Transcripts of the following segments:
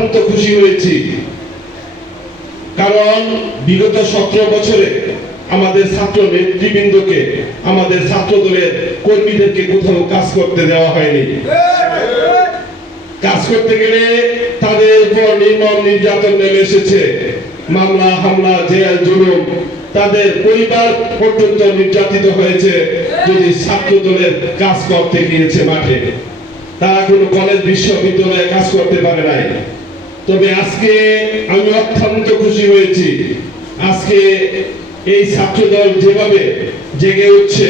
অত্যন্ত খুশি হয়েছি। কারণ বিগত সতেরো বছরে আমাদের ছাত্র নেতৃবৃন্দকে, আমাদের ছাত্র দলের কর্মীদেরকে কোথাও কাজ করতে দেওয়া হয়নি। কাজ করতে গেলে তাদের উপর নির্মম নির্যাতন নেমে এসেছে। মামলা, হামলা, জেল, জুলুম, তাদের পরিবার পর্যন্ত নির্যাতিত হয়েছে যদি ছাত্র দলের কাজ করতে গিয়েছে মাঠে। তারা কোনো কলেজ, বিশ্ববিদ্যালয়ে কাজ করতে পারে নাই। তবে আজকে আমি অত্যন্ত খুশি হয়েছি। আজকে এই ছাত্র দল যেভাবে জেগে উঠছে,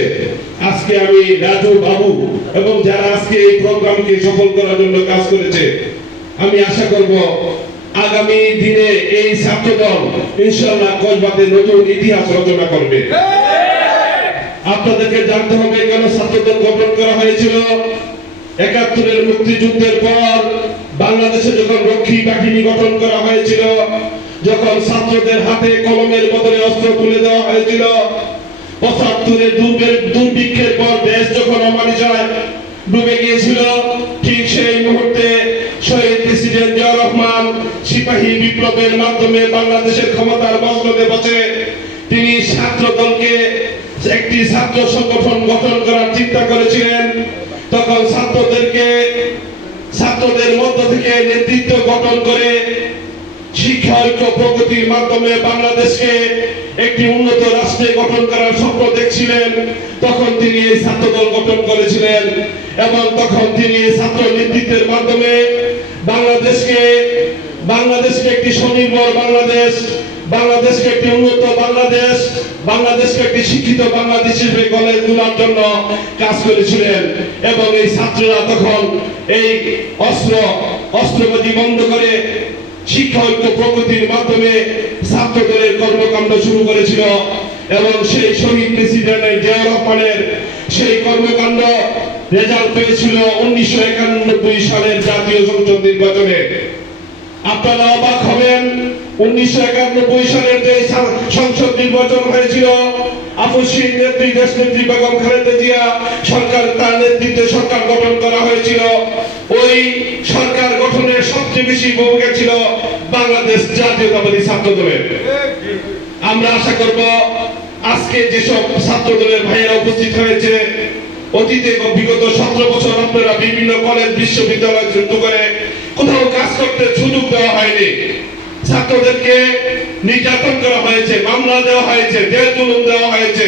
আজকে আমি রাজু বাবু এবং যারা আজকে এই প্রোগ্রামকে সফল করার জন্য কাজ করেছে, আমি আশা করব আগামী দিনে এই ছাত্র দল ইনশাল্লাহ কসবাতে নতুন ইতিহাস রচনা করবে। আপনাদেরকে জানতে হবে কেন ছাত্রদল গঠন করা হয়েছিল? একাত্তরের মুক্তিযুদ্ধের পর বাংলাদেশে যখন রক্ষী বাহিনী গঠন করা হয়েছিল, যখন ছাত্রদের হাতে কলমের বদলে অস্ত্র তুলে দেওয়া হয়েছিল, পঁচাত্তরে দুর্গের দুর্ভিক্ষের পর দেশ যখন অমানিসায় ডুবে গিয়েছিল, ঠিক সেই মুহূর্তে শহীদ প্রেসিডেন্ট জিয়া রহমান সিপাহী বিপ্লবের মাধ্যমে বাংলাদেশের ক্ষমতার মসনদে বসে তিনি ছাত্র দলকে একটি ছাত্র সংগঠন গঠন করার চিন্তা করেছিলেন। তখন ছাত্রদেরকে ছাত্রদের মধ্য থেকে নেতৃত্ব গঠন করে শিক্ষা ঐক্য প্রগতির মাধ্যমে বাংলাদেশকে একটি উন্নত রাষ্ট্রে গঠন করার স্বপ্ন দেখছিলেন। তখন তিনি এই ছাত্র দল গঠন করেছিলেন এবং তখন তিনি এই ছাত্র নেতৃত্বের মাধ্যমে বাংলাদেশকে বাংলাদেশকে একটি স্বনির্ভর বাংলাদেশ বাংলাদেশকে একটি উন্নত বাংলাদেশ, বাংলাদেশকে একটি শিক্ষিত বাংলাদেশ হিসেবে গড়ে তোলার জন্য কাজ করেছিলেন। এবং এই ছাত্ররা তখন এই অস্ত্র অস্ত্রবাদী বন্ধ করে শিক্ষা ঐক্য প্রগতির মাধ্যমে ছাত্র দলের কর্মকাণ্ড শুরু করেছিল। এবং সেই শহীদ প্রেসিডেন্টের জিয়া রহমানের সেই কর্মকাণ্ড রেজাল্ট পেয়েছিল উনিশশো একানব্বই সালের জাতীয় সংসদ নির্বাচনে। আপনারা অবাক হবেন, উনিশশো একানব্বই সালের যে সংসদ নির্বাচন হয়েছিল আপসীর নেত্রী দেশ নেত্রী বেগম খালেদা জিয়া সরকার, তার নেতৃত্বে সরকার গঠন করা হয়েছিল। ওই সরকার গঠনের সবচেয়ে বেশি ভূমিকা ছিল বাংলাদেশ জাতীয়তাবাদী ছাত্র দলের আমরা আশা করব, আজকে যেসব ছাত্র দলের ভাইয়েরা উপস্থিত হয়েছে, অতীতে বিগত সতেরো বছর আপনারা বিভিন্ন কলেজ, বিশ্ববিদ্যালয় যুক্ত করে কোথাও কাজ করতে সুযোগ দেওয়া হয়নি। ছাত্রদেরকে নির্যাতন করা হয়েছে, মামলা দেওয়া হয়েছে, জেল জুলুম দেওয়া হয়েছে।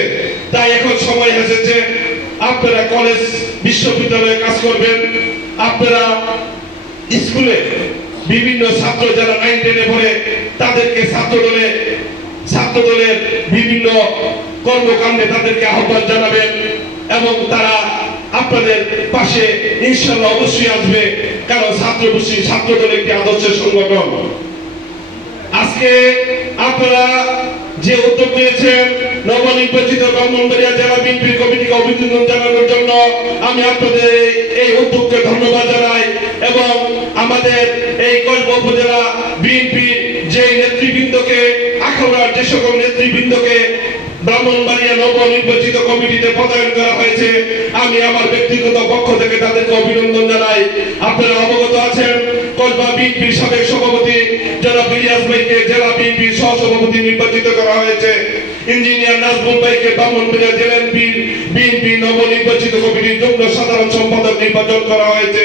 তাই এখন সময় এসেছে, আপনারা কলেজ বিশ্ববিদ্যালয়ে কাজ করবেন। আপনারা স্কুলে বিভিন্ন ছাত্র যারা নাইন টেনে পড়ে, তাদেরকে ছাত্র দলে ছাত্র দলের বিভিন্ন কর্মকাণ্ডে তাদেরকে আহ্বান জানাবেন এবং তারা আপনাদের পাশে ইনশাল্লাহ অবশ্যই আসবে, কারণ ছাত্র গোষ্ঠী ছাত্র দল একটি আদর্শের সংগঠন। আজকে আপনারা যে উদ্যোগ নিয়েছেন নবনির্বাচিত ব্রাহ্মণবাড়িয়া জেলা বিএনপির কমিটিকে অভিনন্দন জানানোর জন্য আমি আপনাদের এই- উদ্যোগকে ধন্যবাদ জানাই এবং আমাদের এই কল্প উপজেলা বিএনপির যে নেতৃবৃন্দকে, আখাউড়ার যে সকল নেতৃবৃন্দকে ব্রাহ্মণবাড়িয়া নবনির্বাচিত কমিটিতে পদায়ন করা হয়েছে। আমি আমার ব্যক্তিগত পক্ষ থেকে তাদেরকে অভিনন্দন জানাই। আপনারা অবগত আছেন কসবা বিএনপির সাবেক সভাপতি জনাব ইলিয়াস ভাইকে জেলা বিএনপির সহসভাপতি নির্বাচিত করা হয়েছে। ইঞ্জিনিয়ার নাজমুল ভাইকে ব্রাহ্মণবাড়িয়া জেলা বিএনপি নবনির্বাচিত কমিটির যুগ্ম সাধারণ সম্পাদক নির্বাচন করা হয়েছে।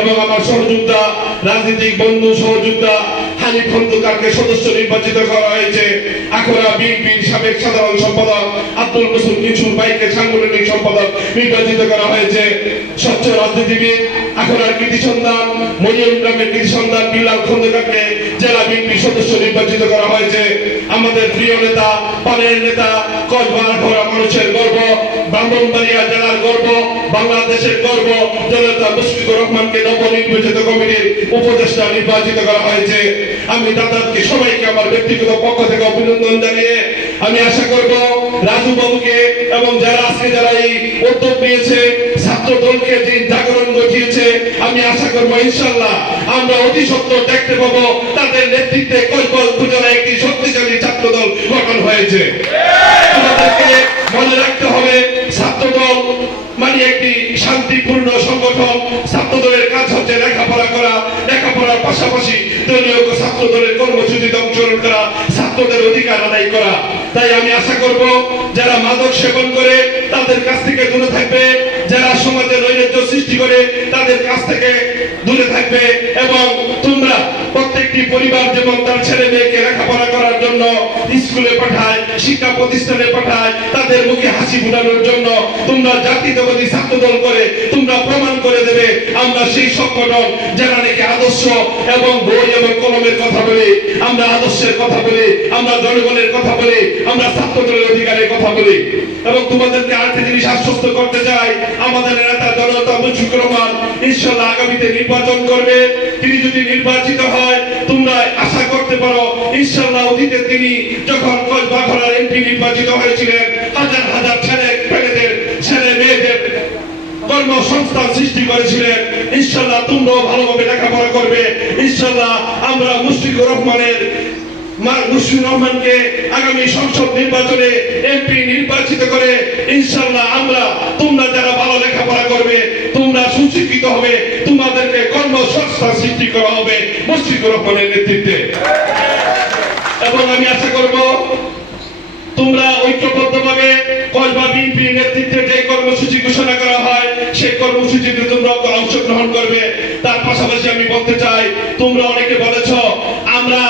এবং আমার সহযোদ্ধা, রাজনৈতিক বন্ধু, সহযোদ্ধা হানিফ খন্দকারকে সদস্য নির্বাচিত করা হয়েছে। আখড়া বিএনপির সাবেক সাধারণ সম্পাদক আব্দুল রসুল কিশোর ভাইকে সাংগঠনিক সম্পাদক নির্বাচিত করা হয়েছে। স্বচ্ছ রাজনীতিবিদ আখড়ার কৃতি সন্ধান মরিয়ম গ্রামের কৃতি সন্ধান বিলাল খন্দকারকে জেলা বিএনপির সদস্য নির্বাচিত করা হয়েছে। আমাদের প্রিয় নেতা পানের নেতা কসবা আখড়া মানুষের গর্ব। ব্রাহ্মণবাড়িয়া জেলার গর্ব, বাংলাদেশের গর্ব, জনতা মুশফিকুর রহমানকে নবনির্বাচিত কমিটির উপদেষ্টা নির্বাচিত করা হয়েছে। আমি দাদাকে সবাইকে আমার ব্যক্তিগত পক্ষ থেকে অভিনন্দন জানিয়ে আমি আশা করব রাজু বাবুকে এবং যারা আজকে যারা এই উদ্যোগ নিয়েছে ছাত্র দলকে যে জাগরণ ঘটিয়েছে, আমি আশা করব ইনশাল্লাহ আমরা অতি সত্ত্বর দেখতে পাবো। তাদের নেতৃত্বে কৈবল উপজেলা একটি শক্তিশালী ছাত্র দল গঠন হয়েছে। আমাদেরকে মনে রাখতে হবে ছাত্র দল মানে একটি শান্তিপূর্ণ সংগঠন। ছাত্র দলের কাজ হচ্ছে লেখাপড়া করা, লেখাপড়ার পাশাপাশি দলীয় ছাত্র দলের কর্মসূচিতে অংশগ্রহণ করা, ছাত্রদের অধিকার আদায় করা। তাই আমি আশা করব, যারা মাদক সেবন করে, তাদের কাছ থেকে দূরে থাকবে। যারা সমাজে নৈরাজ্য সৃষ্টি করে, তাদের কাছ থেকে দূরে থাকবে এবং তোমরা প্রত্যেকটি পরিবার যেমন তার ছেলে মেয়েকে লেখাপড়া করার জন্য স্কুলে পাঠায়, শিক্ষা প্রতিষ্ঠানে পাঠায়, তাদের মুখে হাসি ফুটানোর জন্য তোমরা জাতীয়তাবাদী ছাত্র দল করে তোমরা প্রমাণ করে দেবে। আমরা সেই সংগঠন যারা নাকি আদর্শ এবং বই এবং কলমের কথা বলি, আমরা আদর্শের কথা বলি, আমরা জনগণের কথা বলি, আমরা ছাত্র দলের অধিকারের কথা বলি। এবং তোমাদেরকে আরেকটা জিনিস আশ্বস্ত করতে চাই, আমাদের নেতা মুজিবুর রহমান ইনশাল্লাহ আগামীতে নির্বাচন করবে। তিনি যদি নির্বাচিত হয়, তোমরা আশা করতে পারো ইনশাল্লাহ অতীতে তিনি যখন কসবাঘরার এমপি নির্বাচিত হয়েছিলেন, হাজার হাজার ছেলে পেলেদের ছেলে মেয়েদের কর্মসংস্থান সৃষ্টি করেছিলেন। ইনশাল্লাহ তোমরাও ভালোভাবে লেখাপড়া করবে। ইনশাল্লাহ আমরা মুশফিকুর রহমানের মা রহমানকে আগামী সংসদ নির্বাচনে এমপি নির্বাচিত করে ইনশাল্লাহ আমরা তোমরা যারা ভালো লেখাপড়া করবে, তোমরা সুশিক্ষিত হবে, তোমাদেরকে কর্মসংস্থান সৃষ্টি করা হবে মুশফিকুর রহমানের নেতৃত্বে। এবং আমি আশা করব তোমরা ঐক্যবদ্ধভাবে কসবা বিএনপি নেতৃত্বে যে কর্মসূচি ঘোষণা করা হয়, সেই কর্মসূচিতে তোমরা অংশগ্রহণ করবে। তার পাশাপাশি আমি বলতে চাই, তোমরা অনেকে বলেছ, আমরা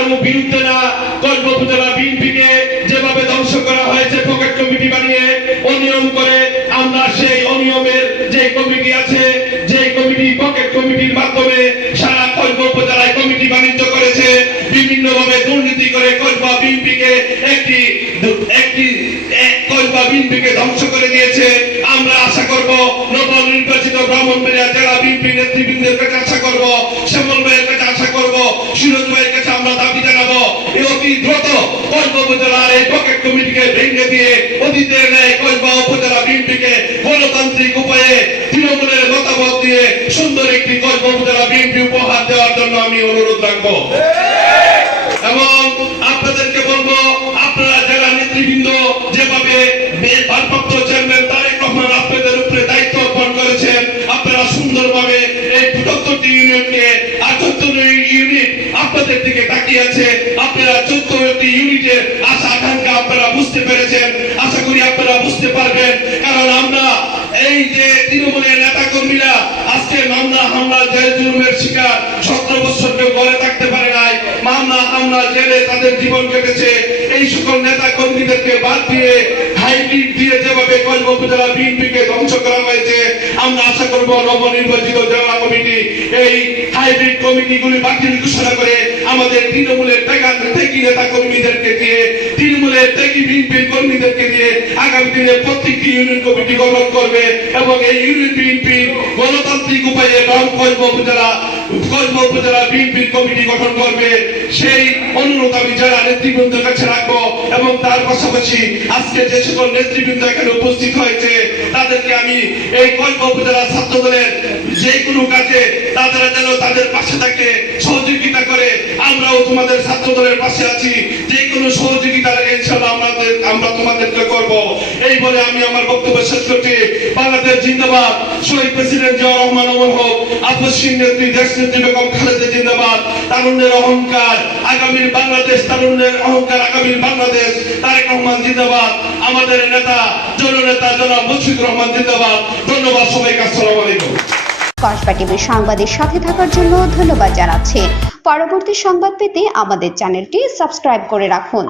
কারও বিরুদ্ধে না কসবা উপজেলা বিএনপিকে যেভাবে ধ্বংস করা হয়েছে পকেট কমিটি বানিয়ে অনিয়ম করে, আমরা সেই অনিয়মের যে কমিটি আছে, যে কমিটি পকেট কমিটির মাধ্যমে সারা কসবা উপজেলায় কমিটি বাণিজ্য করেছে বিভিন্ন ভাবে দুর্নীতি করে কসবা বিএনপিকে একটি একটি, এক কসবা বিএনপিকে ধ্বংস করে দিয়েছে। আমরা আশা করব নবম নির্বাচিত ব্রাহ্মণবাড়িয়া জেলা বিএনপি নেতৃবৃন্দের কাছে আশা করব, শ্যামল ভাইয়ের কাছে আশা করব, সুরজ ভাইয়ের কাছে আমরা দাবি জানাব এই অতি দ্রুত কসবা উপজেলার এই পকেট কমিটিকে ভেঙে দিয়ে অতীতের ন্যায় কসবা উপজেলা বিএনপিকে গণতান্ত্রিক উপায়ে তৃণমূলের মতামত দিয়ে সুন্দর একটি কসবা উপজেলা বিএনপি উপহার দেওয়ার জন্য আমি অনুরোধ রাখব। এবং আপনাদেরকে বলব, আপনারা যারা নেতৃবৃন্দ, যেভাবে ভারপ্রাপ্ত আশা আকাঙ্ক্ষা আপনারা বুঝতে পেরেছেন আশা করি আপনারা বুঝতে পারবেন। কারণ আমরা এই যে তৃণমূলের নেতা কর্মীরা আজকে মামলা হামলা জেল জুলুমের শিকার সতেরো বছর কেউ ঘরে থাকতে পারে নাই মামলা হামলা তাদের জীবন কেটেছে। এই সকল নেতা কর্মীদেরকে বাদ দিয়ে হাইব্রিড দিয়ে যেভাবে কলম উপজেলা বিএনপিকে ধ্বংস করা হয়েছে, আমরা আশা করব নবনির্বাচিত জেলা কমিটি এই হাইব্রিড কমিটিগুলি বাতিল ঘোষণা করে আমাদের তৃণমূলের টাকা থেকে নেতা কর্মীদেরকে দিয়ে, তৃণমূলের থেকে বিএনপির কর্মীদেরকে দিয়ে আগামী দিনে প্রত্যেকটি ইউনিয়ন কমিটি গঠন করবে এবং এই ইউনিয়ন বিএনপি গণতান্ত্রিক উপায়ে রং কল্প উপজেলা গঠন করবে। সেই অনুরোধ আমি যারা নেতৃবৃন্দের কাছে রাখব এবং তার পাশাপাশি আজকে যে সকল নেতৃবৃন্দ এখানে উপস্থিত হয়েছে, তাদেরকে আমি এই কল্প উপজেলা ছাত্র দলের যে কোনো কাজে তারা যেন তাদের পাশে থাকে, সহযোগিতা করে। আমরাও তোমাদের ছাত্র দলের পাশে আছি। যে কোনো সহযোগিতা লাগে ইনশাআল্লাহ আমাদের আমরা তোমাদেরকে করব। বলে আমি আমার বক্তব্য শেষ করছি বাংলাদেশ জিন্দাবাদ। শহীদ প্রেসিডেন্ট জিয়া রহমান অমর হোক আপসীন নেত্রী দেশ নেত্রী বেগম খালেদা জিন্দাবাদ, তারুণ্যের অহংকার, আগামীর বাংলাদেশ, তারুণ্যের অহংকার, আগামীর বাংলাদেশ, তারেক রহমান জিন্দাবাদ। আমাদের নেতা, জননেতা, জনাব মুশফিকুর রহমান জিন্দাবাদ। ধন্যবাদ সবাইকে, আসসালামু আলাইকুম। কসবা টিভির সংবাদের সাথে থাকার জন্য ধন্যবাদ জানাচ্ছি। পরবর্তী সংবাদ পেতে আমাদের চ্যানেলটি সাবস্ক্রাইব করে রাখুন।